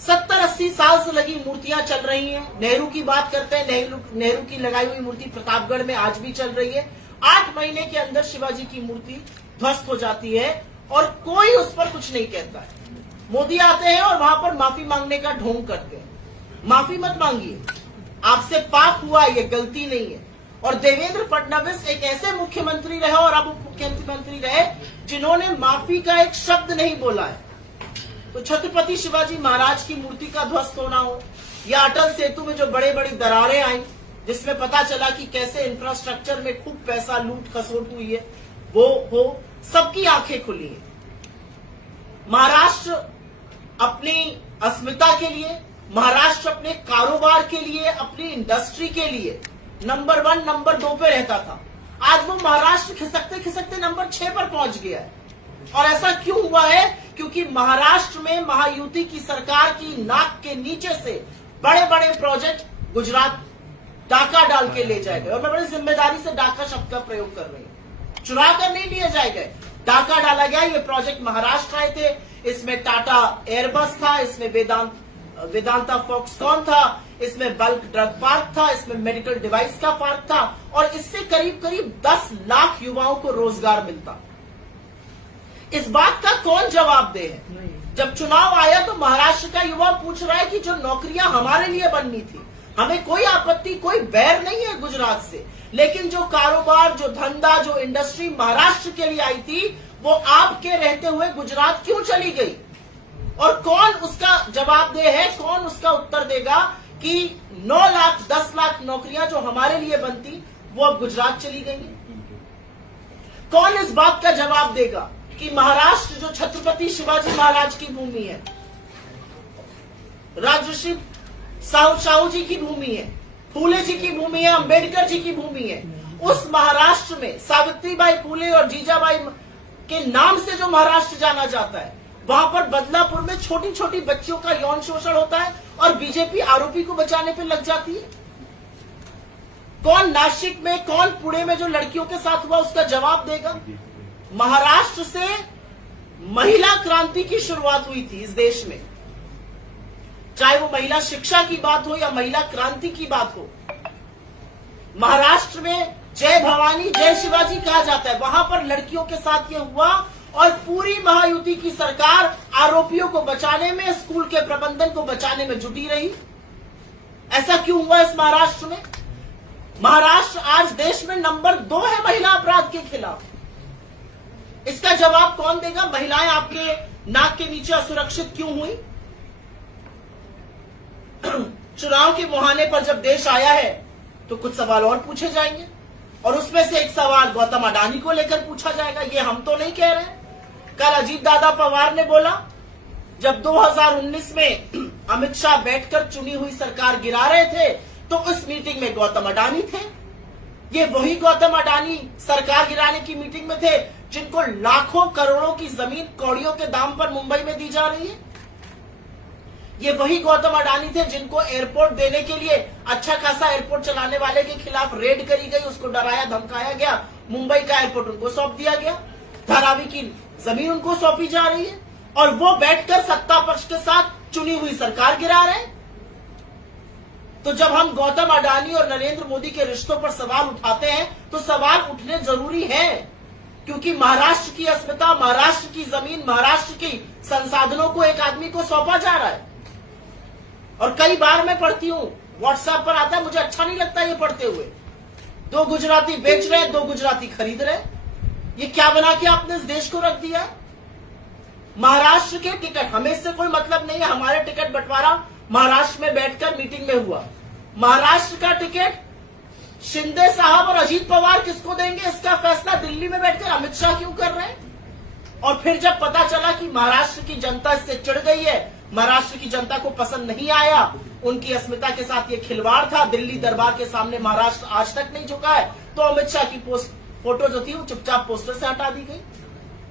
70-80 साल से लगी मूर्तियां चल रही हैं। नेहरू की बात करते हैं, नेहरू की लगाई हुई मूर्ति प्रतापगढ़ में आज भी चल रही है। 8 महीने के अंदर शिवाजी की मूर्ति ध्वस्त हो जाती है और कोई उस पर कुछ नहीं कहता है। मोदी आते हैं और वहां पर माफी मांगने का ढोंग करते हैं। माफी मत मांगिए, आपसे पाप हुआ, ये गलती नहीं है। और देवेंद्र फडणवीस एक ऐसे मुख्यमंत्री रहे और अब मुख्यमंत्री रहे जिन्होंने माफी का एक शब्द नहीं बोला है। तो छत्रपति शिवाजी महाराज की मूर्ति का ध्वस्त होना हो या अटल सेतु में जो बड़े बड़ी दरारें आई जिसमें पता चला कि कैसे इंफ्रास्ट्रक्चर में खूब पैसा लूट खसोट हुई है, वो हो, सबकी आंखें खुली है। महाराष्ट्र अपनी अस्मिता के लिए, महाराष्ट्र अपने कारोबार के लिए, अपनी इंडस्ट्री के लिए नंबर 1 नंबर 2 पे रहता था। आज वो महाराष्ट्र खिसकते खिसकते नंबर 6 पर पहुंच गया है। और ऐसा क्यों हुआ है? क्योंकि महाराष्ट्र में महायुति की सरकार की नाक के नीचे से बड़े बड़े प्रोजेक्ट गुजरात डाका डाल के ले जाए गए। और मैं बड़ी जिम्मेदारी से डाका शब्द का प्रयोग कर रही हूं, चुरा कर नहीं लिए जाए गए, डाका डाला गया। ये प्रोजेक्ट महाराष्ट्र आए थे, इसमें टाटा एयरबस था, इसमें वेदांता फॉक्सकॉन था, इसमें बल्क ड्रग पार्क था, इसमें मेडिकल डिवाइस का पार्क था और इससे करीब करीब 10 लाख युवाओं को रोजगार मिलता। इस बात का कौन जवाब दे है? जब चुनाव आया तो महाराष्ट्र का युवा पूछ रहा है कि जो नौकरियां हमारे लिए बननी थी, हमें कोई आपत्ति, कोई बैर नहीं है गुजरात से, लेकिन जो कारोबार, जो धंधा, जो इंडस्ट्री महाराष्ट्र के लिए आई थी वो आपके रहते हुए गुजरात क्यों चली गई? और कौन उसका जवाबदेह है, कौन उसका उत्तर देगा कि 9 लाख 10 लाख नौकरियां जो हमारे लिए बनती वो अब गुजरात चली गई? कौन इस बात का जवाब देगा कि महाराष्ट्र जो छत्रपति शिवाजी महाराज की भूमि है, राजर्षि साहू जी की भूमि है, फूले जी की भूमि है, अंबेडकर जी की भूमि है, उस महाराष्ट्र में सावित्रीबाई फूले और जीजाबाई के नाम से जो महाराष्ट्र जाना जाता है, वहां पर बदलापुर में छोटी छोटी बच्चियों का यौन शोषण होता है और बीजेपी आरोपी को बचाने पे लग जाती है। कौन नासिक में, कौन पुणे में जो लड़कियों के साथ हुआ उसका जवाब देगा? महाराष्ट्र से महिला क्रांति की शुरुआत हुई थी इस देश में, चाहे वो महिला शिक्षा की बात हो या महिला क्रांति की बात हो। महाराष्ट्र में जय भवानी जय शिवाजी कहा जाता है, वहां पर लड़कियों के साथ ये हुआ और पूरी महायुति की सरकार आरोपियों को बचाने में, स्कूल के प्रबंधन को बचाने में जुटी रही। ऐसा क्यों हुआ इस महाराष्ट्र में? महाराष्ट्र आज देश में नंबर 2 है महिला अपराध के खिलाफ। इसका जवाब कौन देगा? महिलाएं आपके नाक के नीचे असुरक्षित क्यों हुई? चुनाव के मुहाने पर जब देश आया है तो कुछ सवाल और पूछे जाएंगे और उसमें से एक सवाल गौतम अडानी को लेकर पूछा जाएगा। ये हम तो नहीं कह रहे। कल अजीत दादा पवार ने बोला, जब 2019 में अमित शाह बैठकर चुनी हुई सरकार गिरा रहे थे तो उस मीटिंग में गौतम अडानी थे। ये वही गौतम अडानी सरकार गिराने की मीटिंग में थे जिनको लाखों करोड़ों की जमीन कौड़ियों के दाम पर मुंबई में दी जा रही है। ये वही गौतम अडानी थे जिनको एयरपोर्ट देने के लिए अच्छा खासा एयरपोर्ट चलाने वाले के खिलाफ रेड करी गई, उसको डराया धमकाया गया, मुंबई का एयरपोर्ट उनको सौंप दिया गया, धारावी की जमीन उनको सौंपी जा रही है और वो बैठकर सत्ता पक्ष के साथ चुनी हुई सरकार गिरा रहे हैं। तो जब हम गौतम अडानी और नरेंद्र मोदी के रिश्तों पर सवाल उठाते हैं तो सवाल उठने जरूरी है, क्योंकि महाराष्ट्र की अस्मिता, महाराष्ट्र की जमीन, महाराष्ट्र की संसाधनों को एक आदमी को सौंपा जा रहा है। और कई बार मैं पढ़ती हूं, व्हाट्सएप पर आता है, मुझे अच्छा नहीं लगता ये पढ़ते हुए, 2 गुजराती बेच रहे हैं, 2 गुजराती खरीद रहे हैं। ये क्या बना के आपने इस देश को रख दिया? महाराष्ट्र के टिकट, हमें इससे कोई मतलब नहीं है, हमारे टिकट बंटवारा महाराष्ट्र में बैठकर मीटिंग में हुआ। महाराष्ट्र का टिकट शिंदे साहब और अजीत पवार किसको देंगे, इसका फैसला दिल्ली में बैठकर अमित शाह क्यों कर रहे हैं? और फिर जब पता चला कि महाराष्ट्र की जनता इससे चिढ़ गई है, महाराष्ट्र की जनता को पसंद नहीं आया, उनकी अस्मिता के साथ ये खिलवाड़ था, दिल्ली दरबार के सामने महाराष्ट्र आज तक नहीं झुका है, तो अमित शाह की फोटो जो थी वो चुपचाप पोस्टर से हटा दी गई।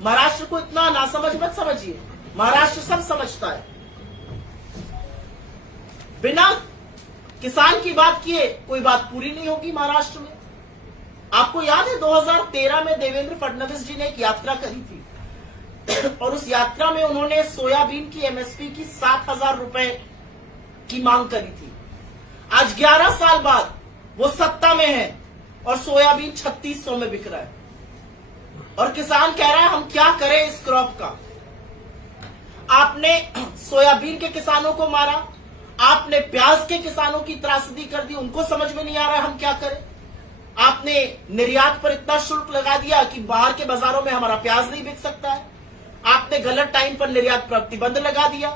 महाराष्ट्र को इतना नासमझ मत समझिए, महाराष्ट्र सब समझता है। बिना किसान की बात किए कोई बात पूरी नहीं होगी महाराष्ट्र में। आपको याद है 2013 में देवेंद्र फडणवीस जी ने एक यात्रा करी थी, और उस यात्रा में उन्होंने सोयाबीन की एमएसपी की 7,000 रुपए की मांग करी थी। आज 11 साल बाद वो सत्ता में है और सोयाबीन 3600 में बिक रहा है और किसान कह रहा है हम क्या करें इस क्रॉप का। आपने सोयाबीन के किसानों को मारा, आपने प्याज के किसानों की त्रासदी कर दी, उनको समझ में नहीं आ रहा है हम क्या करें। आपने निर्यात पर इतना शुल्क लगा दिया कि बाहर के बाजारों में हमारा प्याज नहीं बिक सकता है। आपने गलत टाइम पर निर्यात प्रतिबंध लगा दिया।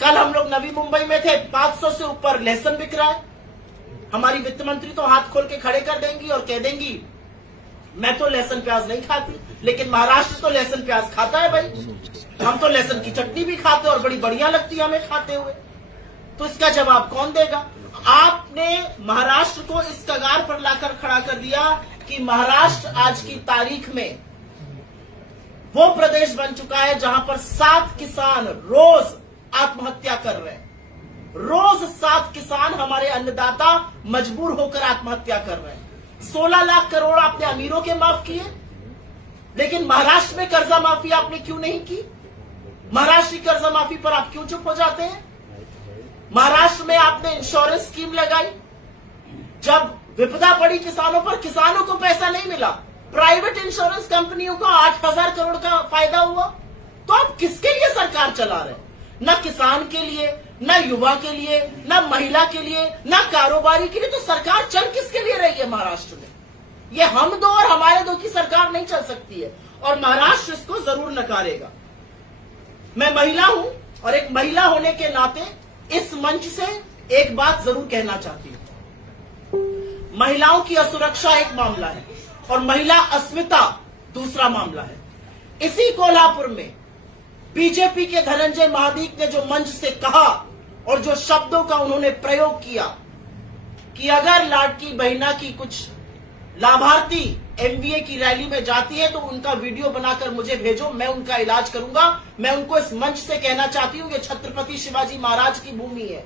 कल हम लोग नवी मुंबई में थे, 500 से ऊपर लहसुन बिक रहा है। हमारी वित्त मंत्री तो हाथ खोल के खड़े कर देंगी और कह देंगी मैं तो लहसुन प्याज नहीं खाती, लेकिन महाराष्ट्र तो लहसुन प्याज खाता है भाई। हम तो लहसुन की चटनी भी खाते और बड़ी बढ़िया लगती है हमें खाते हुए। तो इसका जवाब कौन देगा? आपने महाराष्ट्र को इस कगार पर लाकर खड़ा कर दिया कि महाराष्ट्र आज की तारीख में वो प्रदेश बन चुका है जहां पर 7 किसान रोज आत्महत्या कर रहे हैं। रोज 7 किसान हमारे अन्नदाता मजबूर होकर आत्महत्या कर रहे हैं। 16 लाख करोड़ आपने अमीरों के माफ किए, लेकिन महाराष्ट्र में कर्जा माफी आपने क्यों नहीं की? महाराष्ट्र की कर्जा माफी पर आप क्यों चुप हो जाते हैं? महाराष्ट्र में आपने इंश्योरेंस स्कीम लगाई, जब विपदा पड़ी किसानों पर, किसानों को पैसा नहीं मिला, प्राइवेट इंश्योरेंस कंपनियों को 8,000 करोड़ का फायदा हुआ। तो आप किसके लिए सरकार चला रहे हैं? न किसान के लिए, न युवा के लिए, न महिला के लिए, न कारोबारी के लिए। तो सरकार चल किसके लिए रही है महाराष्ट्र में? ये हम दो और हमारे दो की सरकार नहीं चल सकती है और महाराष्ट्र इसको जरूर नकारेगा। मैं महिला हूं और एक महिला होने के नाते इस मंच से एक बात जरूर कहना चाहती हूं। महिलाओं की असुरक्षा एक मामला है और महिला अस्मिता दूसरा मामला है। इसी कोल्हापुर में बीजेपी के धनंजय महाडिक ने जो मंच से कहा और जो शब्दों का उन्होंने प्रयोग किया कि अगर लाडकी बहिना की कुछ लाभार्थी एमवीए की रैली में जाती है तो उनका वीडियो बनाकर मुझे भेजो, मैं उनका इलाज करूंगा। मैं उनको इस मंच से कहना चाहती हूं कि छत्रपति शिवाजी महाराज की भूमि है,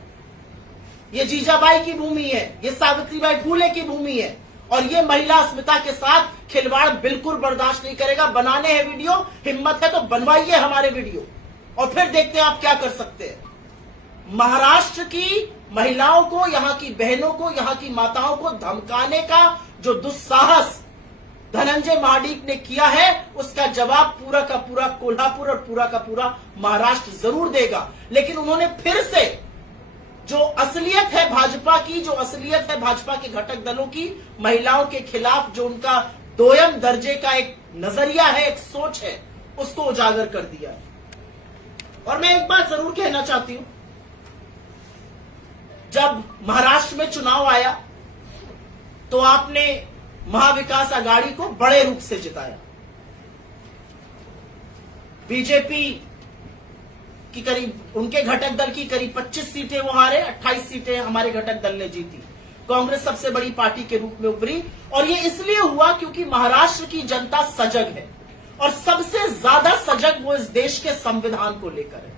ये जीजाबाई की भूमि है, ये सावित्रीबाई फूले की भूमि है और ये महिला अस्मिता के साथ खिलवाड़ बिल्कुल बर्दाश्त नहीं करेगा। बनाने हैं वीडियो, हिम्मत है तो बनवाइए हमारे वीडियो और फिर देखते हैं आप क्या कर सकते हैं। महाराष्ट्र की महिलाओं को, यहाँ की बहनों को, यहाँ की माताओं को धमकाने का जो दुस्साहस धनंजय महाडिक ने किया है, उसका जवाब पूरा का पूरा कोल्हापुर और पूरा का पूरा महाराष्ट्र जरूर देगा। लेकिन उन्होंने फिर से जो असलियत है भाजपा की, जो असलियत है भाजपा के घटक दलों की, महिलाओं के खिलाफ जो उनका दोयम दर्जे का एक नजरिया है, एक सोच है, उसको उजागर कर दिया। और मैं एक बात जरूर कहना चाहती हूं, जब महाराष्ट्र में चुनाव आया तो आपने महाविकास आघाड़ी को बड़े रूप से जिताया। बीजेपी की करीब, उनके घटक दल की करीब 25 सीटें वो हारे, 28 सीटें हमारे घटक दल ने जीती। कांग्रेस सबसे बड़ी पार्टी के रूप में उभरी और ये इसलिए हुआ क्योंकि महाराष्ट्र की जनता सजग है और सबसे ज्यादा सजग वो इस देश के संविधान को लेकर है।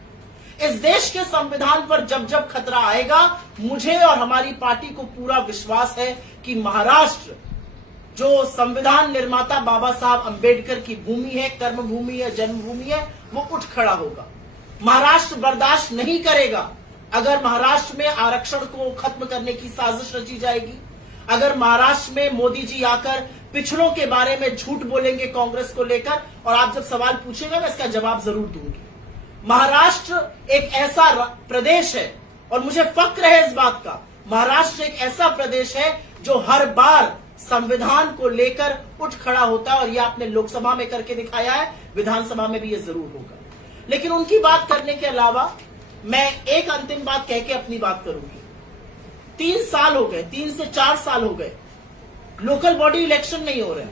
इस देश के संविधान पर जब जब खतरा आएगा, मुझे और हमारी पार्टी को पूरा विश्वास है कि महाराष्ट्र जो संविधान निर्माता बाबा साहब अंबेडकर की भूमि है, कर्म भूमि है, जन्मभूमि है, वो उठ खड़ा होगा। महाराष्ट्र बर्दाश्त नहीं करेगा अगर महाराष्ट्र में आरक्षण को खत्म करने की साजिश रची जाएगी, अगर महाराष्ट्र में मोदी जी आकर पिछड़ों के बारे में झूठ बोलेंगे कांग्रेस को लेकर। और आप जब सवाल पूछेगा मैं इसका जवाब जरूर दूंगी। महाराष्ट्र एक ऐसा प्रदेश है और मुझे फक्र है इस बात का, महाराष्ट्र एक ऐसा प्रदेश है जो हर बार संविधान को लेकर उठ खड़ा होता है और यह आपने लोकसभा में करके दिखाया है, विधानसभा में भी यह जरूर होगा। लेकिन उनकी बात करने के अलावा मैं एक अंतिम बात कह के अपनी बात करूंगी। 3 साल हो गए, 3 से 4 साल हो गए, लोकल बॉडी इलेक्शन नहीं हो रहे।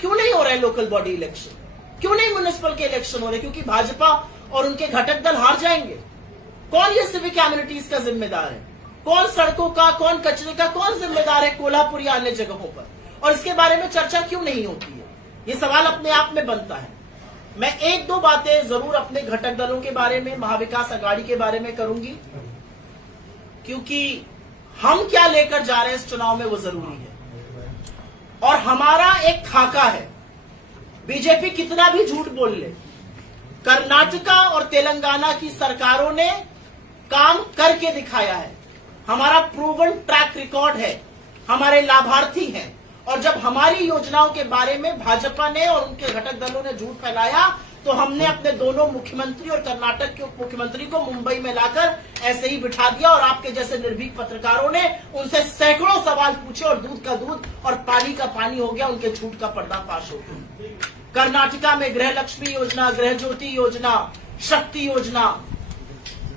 क्यों नहीं हो रहे लोकल बॉडी इलेक्शन? क्यों नहीं म्युनिसिपल के इलेक्शन हो रहे? क्योंकि भाजपा और उनके घटक दल हार जाएंगे। कौन ये सिविक एमिनिटीज का जिम्मेदार है? कौन सड़कों का, कौन कचरे का, कौन जिम्मेदार है कोल्हापुर या अन्य जगहों पर? और इसके बारे में चर्चा क्यों नहीं होती है? ये सवाल अपने आप में बनता है। मैं 1-2 बातें जरूर अपने घटक दलों के बारे में, महाविकास आघाड़ी के बारे में करूंगी, क्योंकि हम क्या लेकर जा रहे हैं इस चुनाव में वो जरूरी है। और हमारा एक खाका है, बीजेपी कितना भी झूठ बोल ले, कर्नाटका और तेलंगाना की सरकारों ने काम करके दिखाया है। हमारा प्रूवन ट्रैक रिकॉर्ड है, हमारे लाभार्थी हैं। और जब हमारी योजनाओं के बारे में भाजपा ने और उनके घटक दलों ने झूठ फैलाया तो हमने अपने दोनों मुख्यमंत्री और कर्नाटक के उप मुख्यमंत्री को मुंबई में लाकर ऐसे ही बिठा दिया और आपके जैसे निर्भीक पत्रकारों ने उनसे सैकड़ों सवाल पूछे और दूध का दूध और पानी का पानी हो गया, उनके झूठ का पर्दाफाश हो गया। कर्नाटका में गृह लक्ष्मी योजना, गृह ज्योति योजना, शक्ति योजना,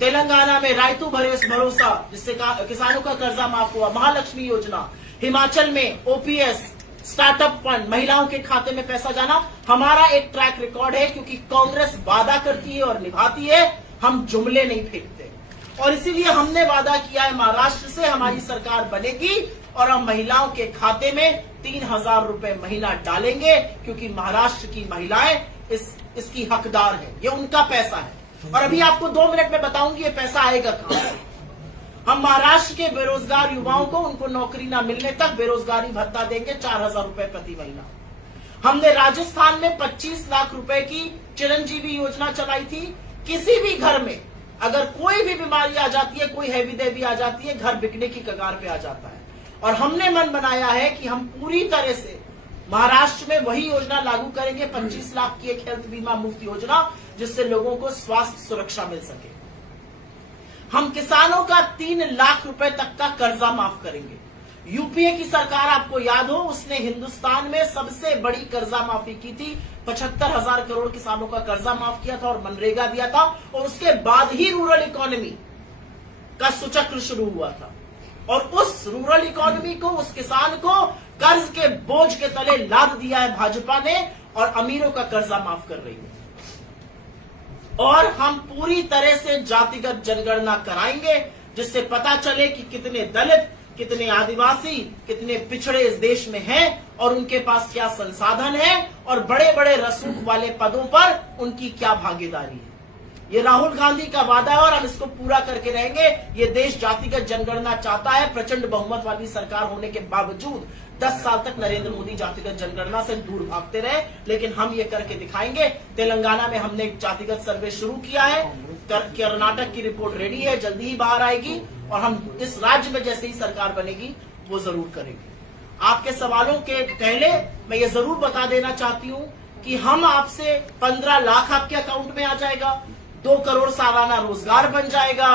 तेलंगाना में रायतू भरोसा जिससे किसानों का कर्जा माफ हुआ, महालक्ष्मी योजना, हिमाचल में ओपीएस, स्टार्टअप फंड, महिलाओं के खाते में पैसा जाना। हमारा एक ट्रैक रिकॉर्ड है, क्योंकि कांग्रेस वादा करती है और निभाती है, हम जुमले नहीं फेंकते। और इसीलिए हमने वादा किया है महाराष्ट्र से हमारी सरकार बनेगी और हम महिलाओं के खाते में 3,000 रुपए महीना डालेंगे, क्योंकि महाराष्ट्र की महिलाएं इसकी हकदार है, ये उनका पैसा है। और अभी आपको 2 मिनट में बताऊंगी ये पैसा आएगा कहां से। हम महाराष्ट्र के बेरोजगार युवाओं को उनको नौकरी न मिलने तक बेरोजगारी भत्ता देंगे 4,000 रुपए प्रति महीना। हमने राजस्थान में 25 लाख रुपए की चिरंजीवी योजना चलाई थी। किसी भी घर में अगर कोई भी बीमारी आ जाती है, कोई हैवी देवी आ जाती है, घर बिकने की कगार पे आ जाता है। और हमने मन बनाया है कि हम पूरी तरह से महाराष्ट्र में वही योजना लागू करेंगे, 25 लाख की एक हेल्थ बीमा मुफ्त योजना, जिससे लोगों को स्वास्थ्य सुरक्षा मिल सके। हम किसानों का 3 लाख रुपए तक का कर्जा माफ करेंगे। यूपीए की सरकार, आपको याद हो, उसने हिंदुस्तान में सबसे बड़ी कर्जा माफी की थी। 75,000 करोड़ किसानों का कर्जा माफ किया था और मनरेगा दिया था, और उसके बाद ही रूरल इकोनॉमी का सुचक्र शुरू हुआ था। और उस रूरल इकोनॉमी को, उस किसान को कर्ज के बोझ के तले लाद दिया है भाजपा ने, और अमीरों का कर्जा माफ कर रही है। और हम पूरी तरह से जातिगत जनगणना कराएंगे, जिससे पता चले कि कितने दलित, कितने आदिवासी, कितने पिछड़े इस देश में हैं और उनके पास क्या संसाधन है, और बड़े बड़े रसूख वाले पदों पर उनकी क्या भागीदारी है। ये राहुल गांधी का वादा है और हम इसको पूरा करके रहेंगे। ये देश जातिगत जनगणना चाहता है। प्रचंड बहुमत वाली सरकार होने के बावजूद 10 साल तक नरेंद्र मोदी जातिगत जनगणना से दूर भागते रहे, लेकिन हम ये करके दिखाएंगे। तेलंगाना में हमने एक जातिगत सर्वे शुरू किया है। कर्नाटक की रिपोर्ट रेडी है, जल्दी ही बाहर आएगी, और हम इस राज्य में जैसे ही सरकार बनेगी वो जरूर करेंगे। आपके सवालों के पहले मैं ये जरूर बता देना चाहती हूँ कि हम आपसे 15 लाख आपके अकाउंट में आ जाएगा, 2 करोड़ सालाना रोजगार बन जाएगा,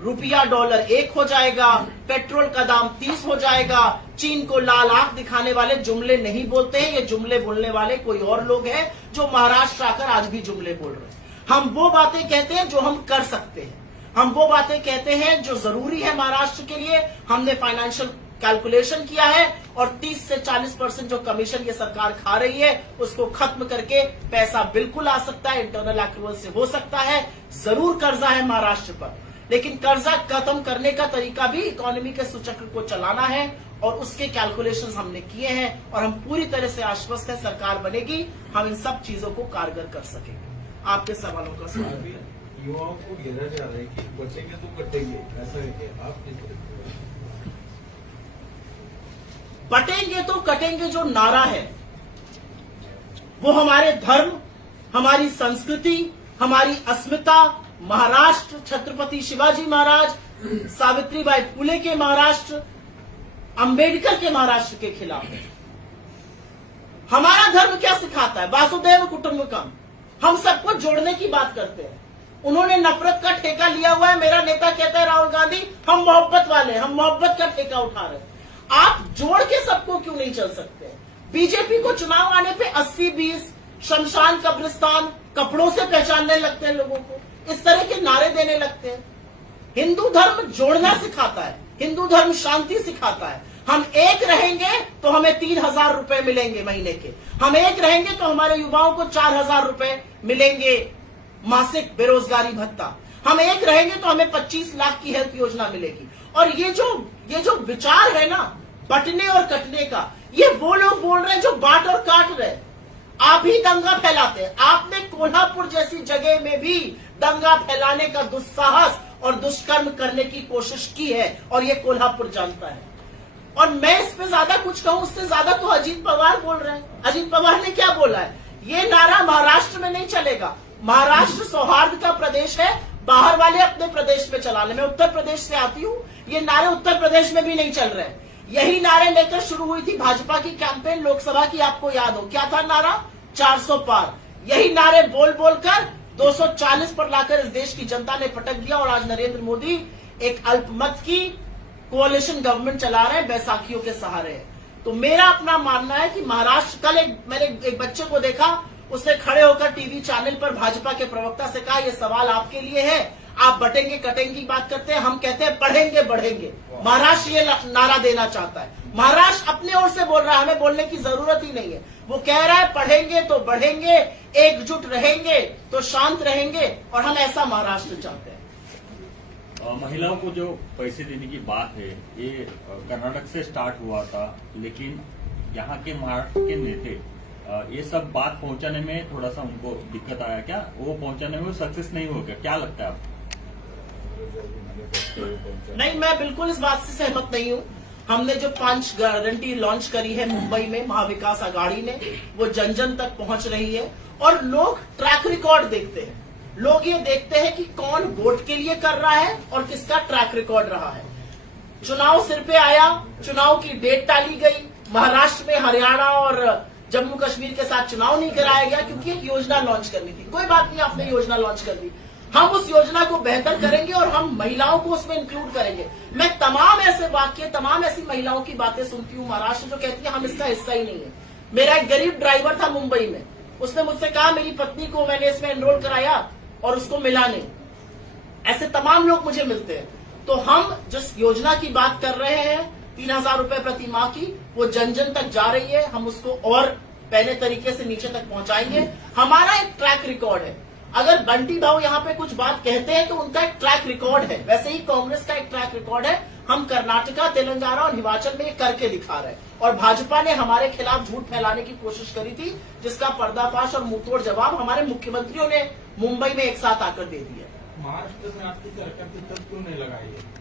रुपया डॉलर 1 हो जाएगा, पेट्रोल का दाम 30 हो जाएगा। चीन को लाल आंख दिखाने वाले जुमले नहीं बोलते हैं, ये जुमले बोलने वाले कोई और लोग हैं जो महाराष्ट्र आकर आज भी जुमले बोल रहे हैं। हम वो बातें कहते हैं जो हम कर सकते हैं, हम वो बातें कहते हैं जो जरूरी है महाराष्ट्र के लिए। हमने फाइनेंशियल कैलकुलेशन किया है और 30 से 40% जो कमीशन ये सरकार खा रही है उसको खत्म करके पैसा बिल्कुल आ सकता है, इंटरनल एक्रूवल से हो सकता है। जरूर कर्जा है महाराष्ट्र पर, लेकिन कर्जा खत्म करने का तरीका भी इकोनॉमी के सुचक्र को चलाना है, और उसके कैलकुलेशंस हमने किए हैं। और हम पूरी तरह से आश्वस्त है, सरकार बनेगी, हम इन सब चीजों को कारगर कर सकेंगे। आपके सवालों का सवाल है। युवाओं को घेरा जा रहा है कि बचेंगे तो कटेंगे, ऐसा है आप बटेंगे तो कटेंगे जो नारा है वो हमारे धर्म, हमारी संस्कृति, हमारी अस्मिता, महाराष्ट्र, छत्रपति शिवाजी महाराज, सावित्रीबाई फुले के महाराष्ट्र, अंबेडकर के महाराष्ट्र के खिलाफ है। हमारा धर्म क्या सिखाता है? वासुदेव कुटुंबकम। हम सबको जोड़ने की बात करते हैं। उन्होंने नफरत का ठेका लिया हुआ है। मेरा नेता कहता है राहुल गांधी, हम मोहब्बत वाले, हम मोहब्बत का ठेका उठा रहे हैं। आप जोड़ के सबको क्यों नहीं चल सकते? बीजेपी को चुनाव आने पे 80-20, शमशान कब्रिस्तान, कपड़ों से पहचानने लगते हैं लोगों को, इस तरह के नारे देने लगते हैं। हिंदू धर्म जोड़ना सिखाता है, हिंदू धर्म शांति सिखाता है। हम एक रहेंगे तो हमें 3,000 रुपए मिलेंगे महीने के, हम एक रहेंगे तो हमारे युवाओं को 4,000 रुपए मिलेंगे मासिक बेरोजगारी भत्ता, हम एक रहेंगे तो हमें 25 लाख की हेल्थ योजना मिलेगी। और ये जो विचार है ना बटने और कटने का, ये वो लोग बोल रहे हैं जो बांट और काट रहे। आप ही दंगा फैलाते हैं। आपने कोल्हापुर जैसी जगह में भी दंगा फैलाने का दुस्साहस और दुष्कर्म करने की कोशिश की है, और ये कोल्हापुर जानता है। और मैं इस पे ज्यादा कुछ कहूं, उससे ज्यादा तो अजीत पवार बोल रहे हैं। अजीत पवार ने क्या बोला है? ये नारा महाराष्ट्र में नहीं चलेगा, महाराष्ट्र सौहार्द का प्रदेश है, बाहर वाले अपने प्रदेश में चला ले। मैं उत्तर प्रदेश से आती हूँ, ये नारे उत्तर प्रदेश में भी नहीं चल रहे हैं। यही नारे लेकर शुरू हुई थी भाजपा की कैंपेन लोकसभा की, आपको याद हो क्या था नारा? 400 पार। यही नारे बोल बोलकर 240 पर लाकर इस देश की जनता ने पटक दिया और आज नरेंद्र मोदी एक अल्पमत की कोalition गवर्नमेंट चला रहे हैं, बैसाखियों के सहारे। तो मेरा अपना मानना है कि महाराष्ट्र, कल मैंने एक बच्चे को देखा, उसने खड़े होकर टीवी चैनल पर भाजपा के प्रवक्ता से कहा, ये सवाल आपके लिए है, आप बटेंगे कटेंगे की बात करते हैं, हम कहते हैं पढ़ेंगे बढ़ेंगे। महाराष्ट्र ये नारा देना चाहता है। महाराष्ट्र अपने ओर से बोल रहा है, हमें बोलने की जरूरत ही नहीं है। वो कह रहा है पढ़ेंगे तो बढ़ेंगे, एकजुट रहेंगे तो शांत रहेंगे, और हम ऐसा महाराष्ट्र चाहते हैं। महिलाओं को जो पैसे देने की बात है, ये कर्नाटक से स्टार्ट हुआ था, लेकिन यहाँ के महाराष्ट्र के नेता ये सब बात पहुंचाने में थोड़ा सा उनको दिक्कत आया क्या? वो पहुंचाने में सक्सेस नहीं हो गया, क्या लगता है आपको? नहीं, मैं बिल्कुल इस बात से सहमत नहीं हूँ। हमने जो 5 गारंटी लॉन्च करी है मुंबई में महाविकास आघाड़ी ने, वो जन जन तक पहुंच रही है और लोग ट्रैक रिकॉर्ड देखते हैं। लोग ये देखते हैं कि कौन वोट के लिए कर रहा है और किसका ट्रैक रिकॉर्ड रहा है। चुनाव सिर पे आया, चुनाव की डेट टाली गई, महाराष्ट्र में हरियाणा और जम्मू कश्मीर के साथ चुनाव नहीं कराया गया क्योंकि एक योजना लॉन्च करनी थी। कोई बात नहीं, आपने योजना लॉन्च कर दी, हम उस योजना को बेहतर करेंगे और हम महिलाओं को उसमें इंक्लूड करेंगे। मैं तमाम ऐसे वाक्य, तमाम ऐसी महिलाओं की बातें सुनती हूँ महाराष्ट्र जो कहती है हम इसका हिस्सा ही नहीं है। मेरा एक गरीब ड्राइवर था मुंबई में, उसने मुझसे कहा मेरी पत्नी को मैंने इसमें एनरोल कराया और उसको मिला नहीं। ऐसे तमाम लोग मुझे मिलते हैं। तो हम जिस योजना की बात कर रहे हैं 3000 रुपए प्रति माह की, वो जन जन तक जा रही है। हम उसको और पहले तरीके से नीचे तक पहुंचाएंगे। हमारा एक ट्रैक रिकॉर्ड है। अगर बंटी भाऊ यहाँ पे कुछ बात कहते हैं तो उनका एक ट्रैक रिकॉर्ड है, वैसे ही कांग्रेस का एक ट्रैक रिकॉर्ड है। हम कर्नाटका, तेलंगाना और हिमाचल में ये करके दिखा रहे हैं और भाजपा ने हमारे खिलाफ झूठ फैलाने की कोशिश करी थी, जिसका पर्दाफाश और मुंहतोड़ जवाब हमारे मुख्यमंत्रियों ने मुंबई में एक साथ आकर दे दिया। महाराष्ट्र में आपकी सरकार की तब क्यों नहीं लगाई है?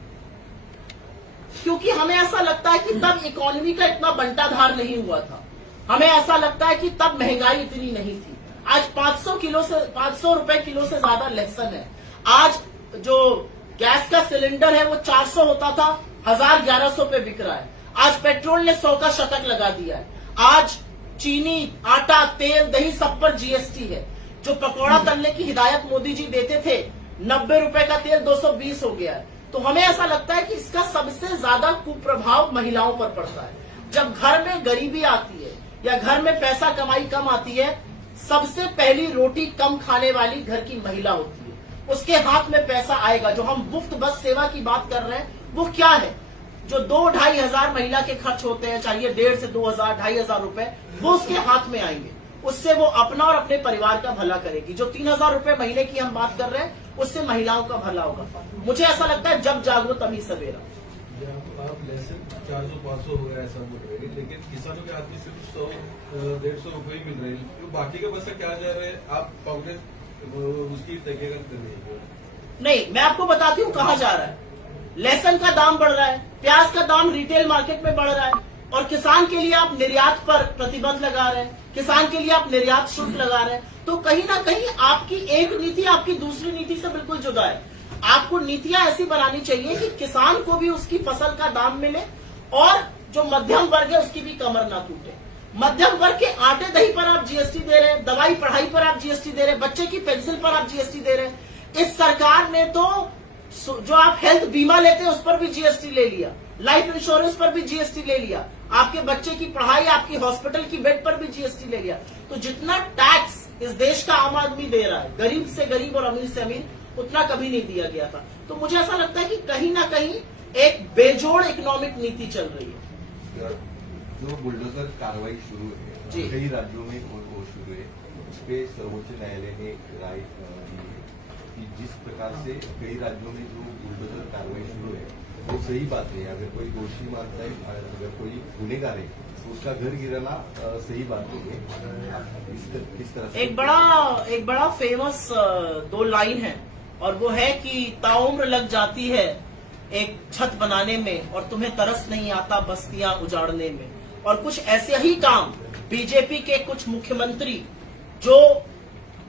क्योंकि हमें ऐसा लगता है कि तब इकोनॉमी का इतना बंटाधार नहीं हुआ था। हमें ऐसा लगता है कि तब महंगाई इतनी नहीं थी। आज 500 रुपए किलो से ज्यादा लहसुन है। आज जो गैस का सिलेंडर है वो 400 होता था, 1100 पे बिक रहा है। आज पेट्रोल ने 100 का शतक लगा दिया है। आज चीनी, आटा, तेल, दही सब पर जीएसटी है। जो पकौड़ा तलने की हिदायत मोदी जी देते थे, 90 रुपए का तेल 220 हो गया है। तो हमें ऐसा लगता है कि इसका सबसे ज्यादा कुप्रभाव महिलाओं पर पड़ता है। जब घर में गरीबी आती है या घर में पैसा कमाई कम आती है, सबसे पहली रोटी कम खाने वाली घर की महिला होती है। उसके हाथ में पैसा आएगा। जो हम मुफ्त बस सेवा की बात कर रहे हैं वो क्या है? जो 2-2.5 हजार महिला के खर्च होते हैं, चाहिए 1,500 से 2,000, 2,500 रुपए, वो उसके हाथ में आएंगे। उससे वो अपना और अपने परिवार का भला करेगी। जो 3,000 रुपए महीने की हम बात कर रहे हैं, उससे महिलाओं का भला होगा। मुझे ऐसा लगता है जब जागो तभी सवेरा। आप लहसुन 400-500 हो गया ऐसा बोल रहे हैं, लेकिन किसानों के हाथ में सिर्फ 100-150 रुपए ही मिल रहे हैं। तो बाकी के पैसे क्या जा रहे हैं? आप कांग्रेस उसकी तहकीकात कर रही है? नहीं, मैं आपको बताती हूँ कहाँ जा रहा है। लहसुन का दाम बढ़ रहा है, प्याज का दाम रिटेल मार्केट में बढ़ रहा है, और किसान के लिए आप निर्यात पर प्रतिबंध लगा रहे हैं, किसान के लिए आप निर्यात शुल्क लगा रहे हैं। तो कहीं ना कहीं आपकी एक नीति आपकी दूसरी नीति से बिल्कुल जुदा है। आपको नीतियां ऐसी बनानी चाहिए कि किसान को भी उसकी फसल का दाम मिले और जो मध्यम वर्ग है उसकी भी कमर ना टूटे। मध्यम वर्ग के आटे दही पर आप जीएसटी दे रहे हैं, दवाई पढ़ाई पर आप जीएसटी दे रहे हैं, बच्चे की पेंसिल पर आप जीएसटी दे रहे हैं। इस सरकार ने तो जो आप हेल्थ बीमा लेते हैं उस पर भी जीएसटी ले लिया, लाइफ इंश्योरेंस पर भी जीएसटी ले लिया, आपके बच्चे की पढ़ाई, आपकी हॉस्पिटल की बेड पर भी जीएसटी ले लिया। तो जितना टैक्स इस देश का आम आदमी दे रहा है, गरीब से गरीब और अमीर से अमीर, उतना कभी नहीं दिया गया था। तो मुझे ऐसा लगता है कि कहीं ना कहीं एक बेजोड़ इकोनॉमिक नीति चल रही है। जो बुलडोजर कार्रवाई शुरू है कई राज्यों में वो शुरू है, उस पर सर्वोच्च न्यायालय ने राय दी है कि जिस प्रकार से कई राज्यों में जो बुलडोजर कार्रवाई शुरू है वो सही बात है। अगर कोई दोषी मानता है, अगर कोई गुनेगार है तो उसका घर गिराना सही बात नहीं है। इस तरह से एक बड़ा फेमस 2 लाइन है और वो है कि ताउम्र लग जाती है एक छत बनाने में और तुम्हें तरस नहीं आता बस्तियां उजाड़ने में। और कुछ ऐसे ही काम बीजेपी के कुछ मुख्यमंत्री जो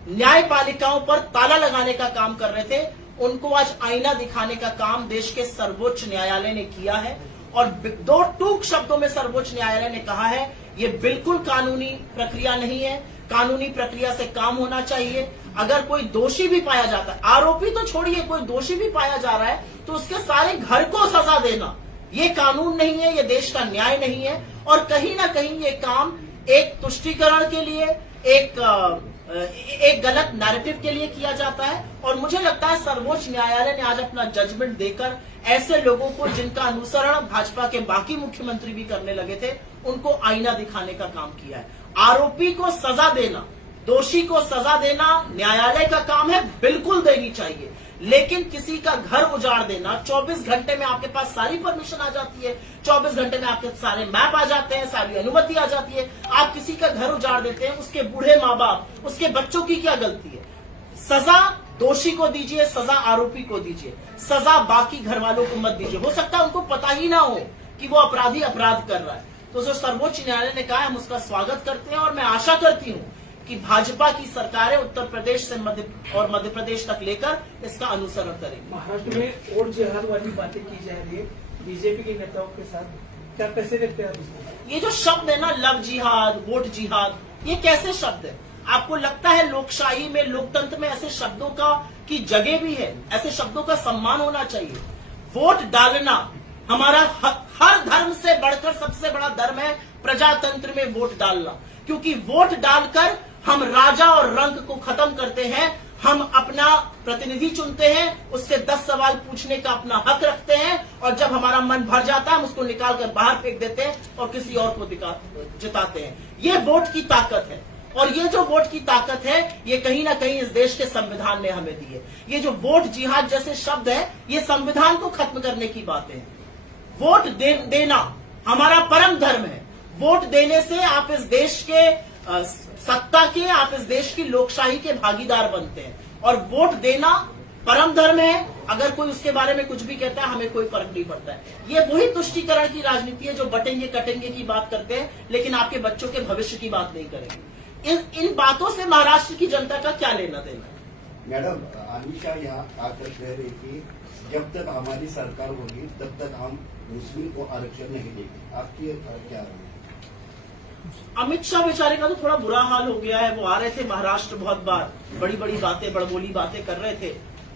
न्यायपालिकाओं पर ताला लगाने का काम कर रहे थे, उनको आज आईना दिखाने का काम देश के सर्वोच्च न्यायालय ने किया है। और दो टूक शब्दों में सर्वोच्च न्यायालय ने कहा है, ये बिल्कुल कानूनी प्रक्रिया नहीं है, कानूनी प्रक्रिया से काम होना चाहिए। अगर कोई दोषी भी पाया जाता है, आरोपी तो छोड़िए, कोई दोषी भी पाया जा रहा है तो उसके सारे घर को सजा देना ये कानून नहीं है, ये देश का न्याय नहीं है। और कहीं ना कहीं ये काम एक तुष्टीकरण के लिए, एक गलत नैरेटिव के लिए किया जाता है। और मुझे लगता है सर्वोच्च न्यायालय ने आज अपना जजमेंट देकर ऐसे लोगों को, जिनका अनुसरण भाजपा के बाकी मुख्यमंत्री भी करने लगे थे, उनको आईना दिखाने का काम किया है। आरोपी को सजा देना, दोषी को सजा देना न्यायालय का काम है, बिल्कुल देनी चाहिए। लेकिन किसी का घर उजाड़ देना, 24 घंटे में आपके पास सारी परमिशन आ जाती है, 24 घंटे में आपके सारे मैप आ जाते हैं, सारी अनुमति आ जाती है, आप किसी का घर उजाड़ देते हैं, उसके बूढ़े माँ बाप, उसके बच्चों की क्या गलती है? सजा दोषी को दीजिए, सजा आरोपी को दीजिए, सजा बाकी घर वालों को मत दीजिए। हो सकता है उनको पता ही ना हो कि वो अपराधी अपराध कर रहा है। तो जो सर्वोच्च न्यायालय ने कहा, हम उसका स्वागत करते हैं और मैं आशा करती हूँ कि भाजपा की सरकारें उत्तर प्रदेश से मध्य प्रदेश तक लेकर इसका अनुसरण करेंगी। महाराष्ट्र में और जिहाद वाली बातें की जा रही है बीजेपी के नेताओं के साथ, क्या कैसे देखते हैं आप इसको? ये जो शब्द है ना, लव जिहाद, वोट जिहाद, ये कैसे शब्द है? आपको लगता है लोकशाही में, लोकतंत्र में ऐसे शब्दों का की जगह भी है? ऐसे शब्दों का सम्मान होना चाहिए। वोट डालना हमारा हर धर्म से बढ़कर सबसे बड़ा धर्म है, प्रजातंत्र में वोट डालना। क्योंकि वोट डालकर हम राजा और रंग को खत्म करते हैं, हम अपना प्रतिनिधि चुनते हैं, उससे 10 सवाल पूछने का अपना हक रखते हैं, और जब हमारा मन भर जाता है हम उसको निकाल कर बाहर फेंक देते हैं और किसी और को जिताते हैं। ये वोट की ताकत है। और ये जो वोट की ताकत है, ये कहीं ना कहीं इस देश के संविधान ने हमें दी है। ये जो वोट जिहाद जैसे शब्द है, ये संविधान को खत्म करने की बातें हैं। वोट देना हमारा परम धर्म है। वोट देने से आप इस देश के सत्ता के, आप इस देश की लोकशाही के भागीदार बनते हैं। और वोट देना परम धर्म है। अगर कोई उसके बारे में कुछ भी कहता है, हमें कोई फर्क नहीं पड़ता है। ये वही तुष्टीकरण की राजनीति है जो बटेंगे कटेंगे की बात करते हैं, लेकिन आपके बच्चों के भविष्य की बात नहीं करेंगे। इन बातों से महाराष्ट्र की जनता का क्या लेना देना है? मैडम, अमित शाह यहाँ आकर कह रहे कि जब तक हमारी सरकार होगी तब तक हम मुस्लिम को आरक्षण नहीं देंगे। आपकी क्या राय है? अमित शाह बेचारे का तो थोड़ा बुरा हाल हो गया है। वो आ रहे थे महाराष्ट्र बहुत बार, बड़ी बड़ी बातें, बड़बोली बातें कर रहे थे,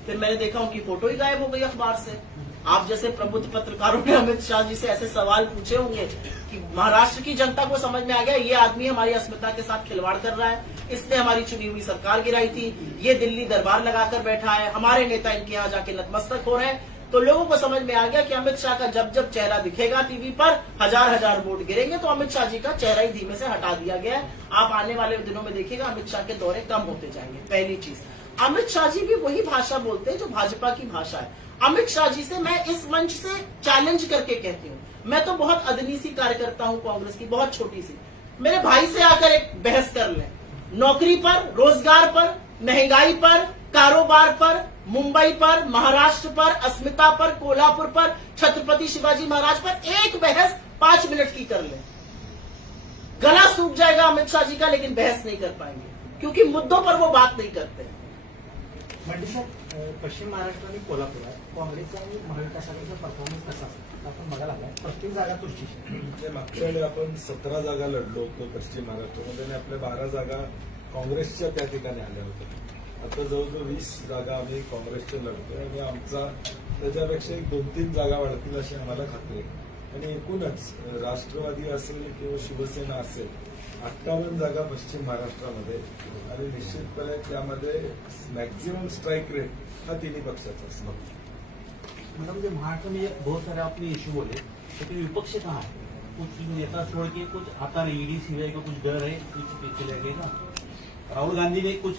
फिर मैंने देखा उनकी फोटो ही गायब हो गई अखबार से। आप जैसे प्रबुद्ध पत्रकारों ने अमित शाह जी से ऐसे सवाल पूछे होंगे कि महाराष्ट्र की जनता को समझ में आ गया, ये आदमी हमारी अस्मिता के साथ खिलवाड़ कर रहा है, इसने हमारी चुनी हुई सरकार गिराई थी, ये दिल्ली दरबार लगाकर बैठा है, हमारे नेता इनके यहाँ जाके नतमस्तक हो रहे हैं। तो लोगों को समझ में आ गया कि अमित शाह का जब जब चेहरा दिखेगा टीवी पर, हजार हजार वोट गिरेंगे, तो अमित शाह जी का चेहरा ही धीमे से हटा दिया गया है। आप आने वाले दिनों में देखिएगा अमित शाह के दौरे कम होते जाएंगे। पहली चीज, अमित शाह जी भी वही भाषा बोलते हैं जो भाजपा की भाषा है। अमित शाह जी से मैं इस मंच से चैलेंज करके कहती हूँ, मैं तो बहुत अदनी सी कार्यकर्ता हूँ कांग्रेस की, बहुत छोटी सी, मेरे भाई से आकर एक बहस कर लें, नौकरी पर, रोजगार पर, महंगाई पर, कारोबार पर, मुंबई पर, महाराष्ट्र पर, अस्मिता पर, कोल्हापुर पर, छत्रपति शिवाजी महाराज पर एक बहस 5 मिनट की कर लें, गला सूख जाएगा अमित शाह जी का, लेकिन बहस नहीं कर पाएंगे क्योंकि मुद्दों पर वो बात नाही करते। म्हणजे सर, पश्चिम महाराष्ट्र आणि कोल्हापुरात काँग्रेसचा आणि महाविकास आघाडीचा परफॉर्मन्स कसा असतो आपण बघायला लागलाय, प्रत्येक जागा तुर्चीची. म्हणजे मागच्या वेळी आपण 17 जागा लढलो होतो पश्चिम महाराष्ट्रामध्ये आणि आपल्या 12 जागा काँग्रेसच्या त्या ठिकाणी आल्या होत्या. आता जवळजवळ 20 जागा आम्ही काँग्रेसच्या लढतोय आणि आमचा त्याच्यापेक्षा एक 2-3 जागा वाढतील अशी आम्हाला खात्री आहे. आणि एकूणच राष्ट्रवादी असेल किंवा शिवसेना असेल, 58 जागा पश्चिम महाराष्ट्रामध्ये आणि निश्चितपणे त्यामध्ये मॅक्झिमम स्ट्राइक रेट हा तिन्ही पक्षाचा असतो. मतलब जो महाराष्ट्र में बहुत सारे आपने इशू बोले, लेकिन विपक्ष कहाँ है? कुछ नेता छोड़ के कुछ आता नहीं, ईडी सीबीआई का कुछ डर है, कुछ पीछे लगेगा. राहुल गांधी ने कुछ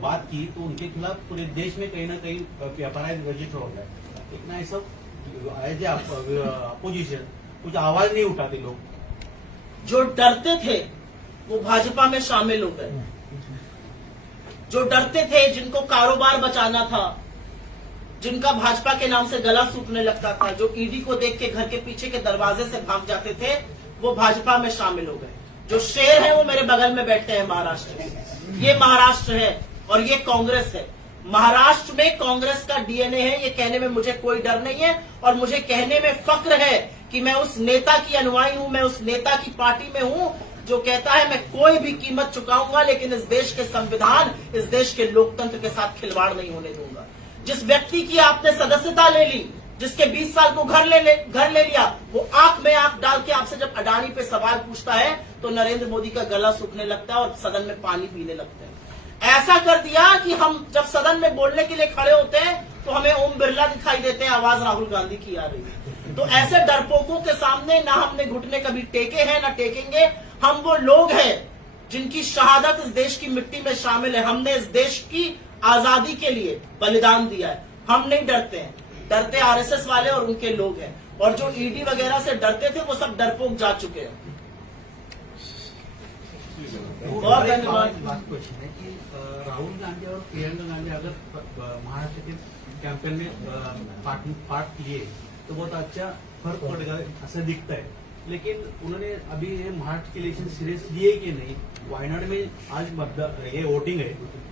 बात की तो उनके खिलाफ पूरे देश में कहीं ना कहीं अपराध रजिस्टर हो रहा है. इतना ये सब एज अपोजिशन कुछ आवाज नहीं उठाते लोग. जो डरते थे वो भाजपा में शामिल हो गए, जो डरते थे, जिनको कारोबार बचाना था, जिनका भाजपा के नाम से गला सूखने लगता था, जो ईडी को देख के घर के पीछे के दरवाजे से भाग जाते थे, वो भाजपा में शामिल हो गए. जो शेर है वो मेरे बगल में बैठते हैं महाराष्ट्र में. ये महाराष्ट्र है, और ये कांग्रेस है। महाराष्ट्र में कांग्रेस का डीएनए है, ये कहने में मुझे कोई डर नहीं है और मुझे कहने में फक्र है कि मैं उस नेता की अनुयायी हूं, मैं उस नेता की पार्टी में हूं जो कहता है मैं कोई भी कीमत चुकाऊंगा लेकिन इस देश के संविधान, इस देश के लोकतंत्र के साथ खिलवाड़ नहीं होने दूंगा। जिस व्यक्ति की आपने सदस्यता ले ली, जिसके 20 साल को घर ले लिया, वो आंख में आंख डाल के आपसे जब अडानी पे सवाल पूछता है तो नरेंद्र मोदी का गला सूखने लगता है और सदन में पानी पीने लगते हैं। ऐसा कर दिया कि हम जब सदन में बोलने के लिए खड़े होते हैं तो हमें ओम बिरला दिखाई देते हैं, आवाज राहुल गांधी की आ रही है। तो ऐसे डरपोकों के सामने ना हमने घुटने कभी टेके हैं ना टेकेंगे। हम वो लोग हैं जिनकी शहादत इस देश की मिट्टी में शामिल है। हमने इस देश की आजादी के लिए बलिदान दिया है। हम नहीं डरते हैं, डरते आरएसएस वाले और उनके लोग हैं। और जो ईडी वगैरह से डरते थे वो सब डरपोक जा चुके हैं। बहुत धन्यवाद। लास्ट क्वेश्चन है कि राहुल गांधी और प्रियंका गांधी अगर महाराष्ट्र के कैंपेन में पार्ट लिए तो बहुत अच्छा फर्क पड़ेगा ऐसा दिखता है, लेकिन उन्होंने अभी ये महाराष्ट्र के इलेक्शन सीरियस लिए कि नहीं? वायनाड में आज ये वोटिंग है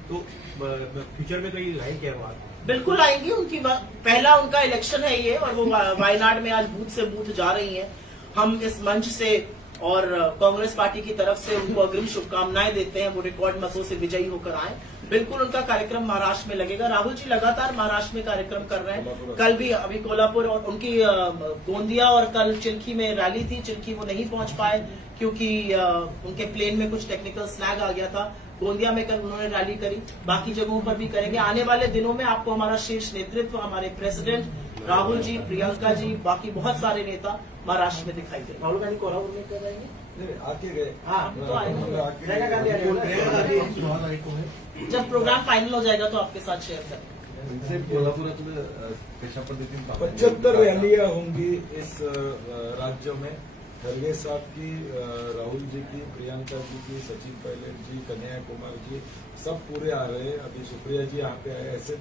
तो फ्यूचर में कहीं है क्या बात? बिल्कुल आएंगी, उनकी पहला उनका इलेक्शन है ये और वो वायनाड में आज बूथ से बूथ जा रही हैं। हम इस मंच से और कांग्रेस पार्टी की तरफ से उनको अग्रिम शुभकामनाएं देते हैं, वो रिकॉर्ड मतों से विजयी होकर आए। बिल्कुल उनका कार्यक्रम महाराष्ट्र में लगेगा। राहुल जी लगातार महाराष्ट्र में कार्यक्रम कर रहे हैं। कल भी अभी कोल्हापुर और उनकी गोंदिया और कल चिल्की में रैली थी। चिल्की वो नहीं पहुंच पाए क्योंकि उनके प्लेन में कुछ टेक्निकल स्नैग आ गया था। गोंदिया में कल उन्होंने रैली करी, बाकी जगहों पर भी करेंगे। आने वाले दिनों में आपको हमारा शीर्ष नेतृत्व, हमारे प्रेसिडेंट राहुल जी, प्रियंका जी, बाकी बहुत सारे नेता महाराष्ट्र में दिखाई दे। राहुल गांधी कोल्हापुर में कर रहेंगे, आके गए। हाँ तो आएंगे। प्रियंका गांधी 16 तारीख को है। जब प्रोग्राम फाइनल हो जाएगा तो आपके साथ शेयर करेंगे। इनसे कोल्हापुरातून कशा पद्धतीने 75 रैलियां होंगी इस राज्य में। खरगे साहब की, राहुल जी की, प्रियंका जी की, सचिन पायलट जी, कन्हैया कुमार जी, सब पूरे आ रहे हैं। अभी सुप्रिया जी यहाँ पे आए। ऐसे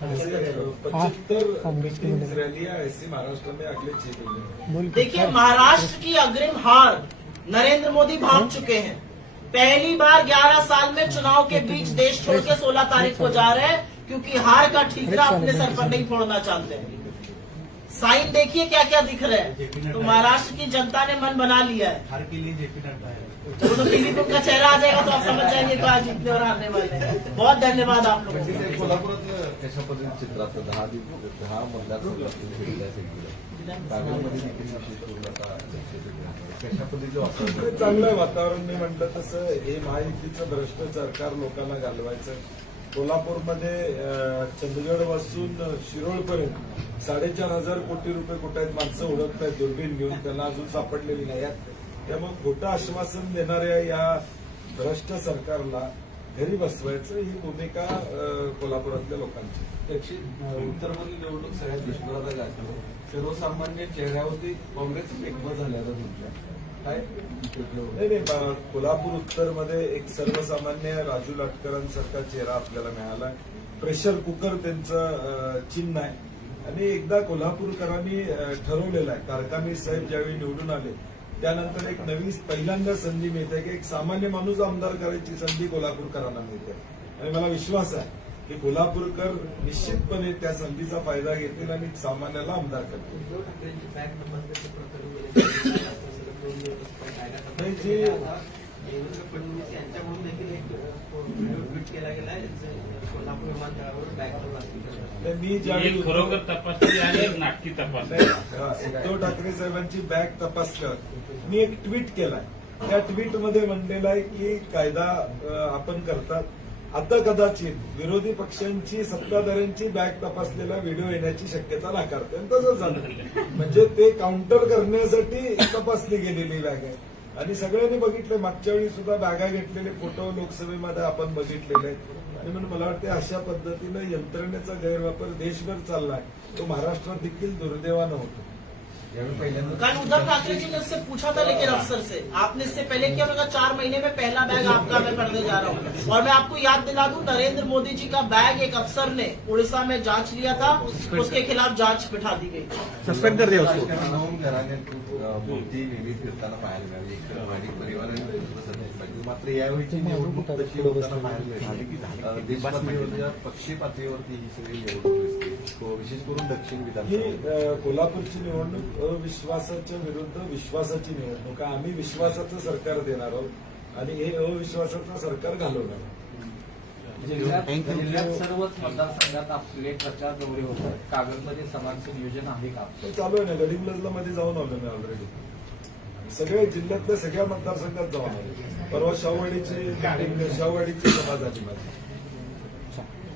75 रैलियां ऐसी महाराष्ट्र में अगले 6 महीने में। देखिए, महाराष्ट्र की अग्रिम हार नरेंद्र मोदी भांप चुके हैं। पहली बार 11 साल में चुनाव के बीच देश छोड़ के 16 तारीख को जा रहे हैं क्योंकि हार का ठीकरा अपने सर पर नहीं फोड़ना चाहते हैं। साइन देखिए क्या क्या दिख रहे हैं। तो महाराष्ट्र की जनता ने मन बना लिया है। हार के लिए जेपी नड्डा है। जब तो टीवी पर उनका चेहरा आ जाएगा तो आप समझ जाएंगे कि आज जीतने और हारने वाले हैं। बहुत धन्यवाद आप लोगों म्हणजे को। ते कोल्हापुरात कशा पद्धतीने चित्रात 10 मतदारसंघातून फिरल्या सगळीकडे कागदमध्ये देखील विशेष करून आता कशा पद्धतीचं वातावरण चांगलं वातावरण मी म्हटलं तसं हे महायुतीचं भ्रष्ट सरकार लोकांना घालवायचं। कोल्हापूरमध्ये चंदगड पासून शिरोळपर्यंत 4,500 कोटी रुपये कुठे आहेत माणसं ओळखत आहेत दुर्बीण घेऊन, त्यांना अजून सापडलेली नाही आहेत। त्यामुळे खोटं आश्वासन देणाऱ्या या भ्रष्ट सरकारला घरी बसवायचं ही भूमिका कोल्हापुरातल्या लोकांची। उत्तरमधील निवडणूक सगळ्यात दुष्काळाचा गाठलो सर्वसामान्य चेहऱ्यावरती काँग्रेस एकमत झाल्याचा तुमच्या काय नाही, कोल्हापूर उत्तरमध्ये एक सर्वसामान्य राजू लाटकरांसारखा चेहरा आपल्याला मिळाला। प्रेशर कुकर त्यांचं चिन्ह आहे आणि एकदा कोल्हापूरकरांनी ठरवलेलं आहे, कारखानी साहेब ज्यावेळी निवडून आले त्यानंतर एक नवी पहिल्यांदा संधी मिळते की एक सामान्य माणूस आमदार करायची संधी कोल्हापूरकरांना मिळते आणि मला विश्वास आहे की कोल्हापूरकर निश्चितपणे त्या संधीचा फायदा घेतील आणि सामान्याला आमदार करतील। नाही जी देवेंद्र फडणवीस यांच्याकडून देखील एक व्हिडिओ ट्विट केला गेला आहे कोल्हापूर विमानतळावर बॅग मी ज्यावेळी खरोखर तपासणी आणि एक नाटकी तपासणी उद्धव ठाकरे साहेबांची बॅग तपासलं मी एक ट्विट केलाय। त्या ट्विटमध्ये म्हणलेलं आहे की कायदा आपण करतात। आता कदाचित विरोधी पक्षांची सत्ताधाऱ्यांची बॅग तपासलेला व्हिडिओ येण्याची शक्यता नाकारते आणि तसंच झालं। म्हणजे ते काउंटर करण्यासाठी तपासली गेलेली बॅग आहे आणि सगळ्यांनी बघितलं। मागच्या वेळी सुद्धा बॅगा घेतलेले फोटो लोकसभेमध्ये आपण बघितलेले आहेत आणि म्हणून मला वाटते अशा पद्धतीनं यंत्रणेचा गैरवापर देशभर चाललाय तो महाराष्ट्रात देखील दुर्दैवानं होतो। यावेळी पहिल्यांदा कल उद्धव ठाकरे जी ने उससे पूछा था लेकिन अफसर से आपने इससे पहले किया, उन्होंने कहा 4 महीने में पहला बैग आपका मैं करने जा रहा हूँ। और मैं आपको याद दिला दूं, नरेंद्र मोदी जी का बैग एक अफसर ने उड़ीसा में जांच लिया था, उसके खिलाफ जांच बिठा दी गई। सस्पेंड कर दिया उसको। राजकारण नवम घराने मूर्ती नेहमी फिरताना पाहायला मिळाली, एक वाणिक परिवार आणि दुसरं मात्र यावेळीची निवडणूक तशी होताना पाहायला मिळाली. देश पातळीवर पक्षी पातळीवरती ही सगळी निवडणूक दिसते, विशेष करून दक्षिण ही विधानसभा. कोल्हापूरची निवडणूक अविश्वासाच्या विरुद्ध विश्वासाची निवडणूक आहे. आम्ही विश्वासाचं सरकार देणार आहोत आणि हे अविश्वासाचं सरकार घालवणार आहोत. जिल्ह्यात सर्वच मतदारसंघात आपले प्रचार दौरे होतात. कागदमध्ये सभांचं नियोजन आहे का? ते चालू आहे ना, गडिंग्लजला मध्ये जाऊन आलो मी ऑलरेडी. सगळ्या जिल्ह्यातल्या सगळ्या मतदारसंघात जाऊन आलो. परवा शाहवाडीची सभा झाली माझी.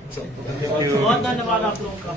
बहुत धन्यवाद आप लोगों का.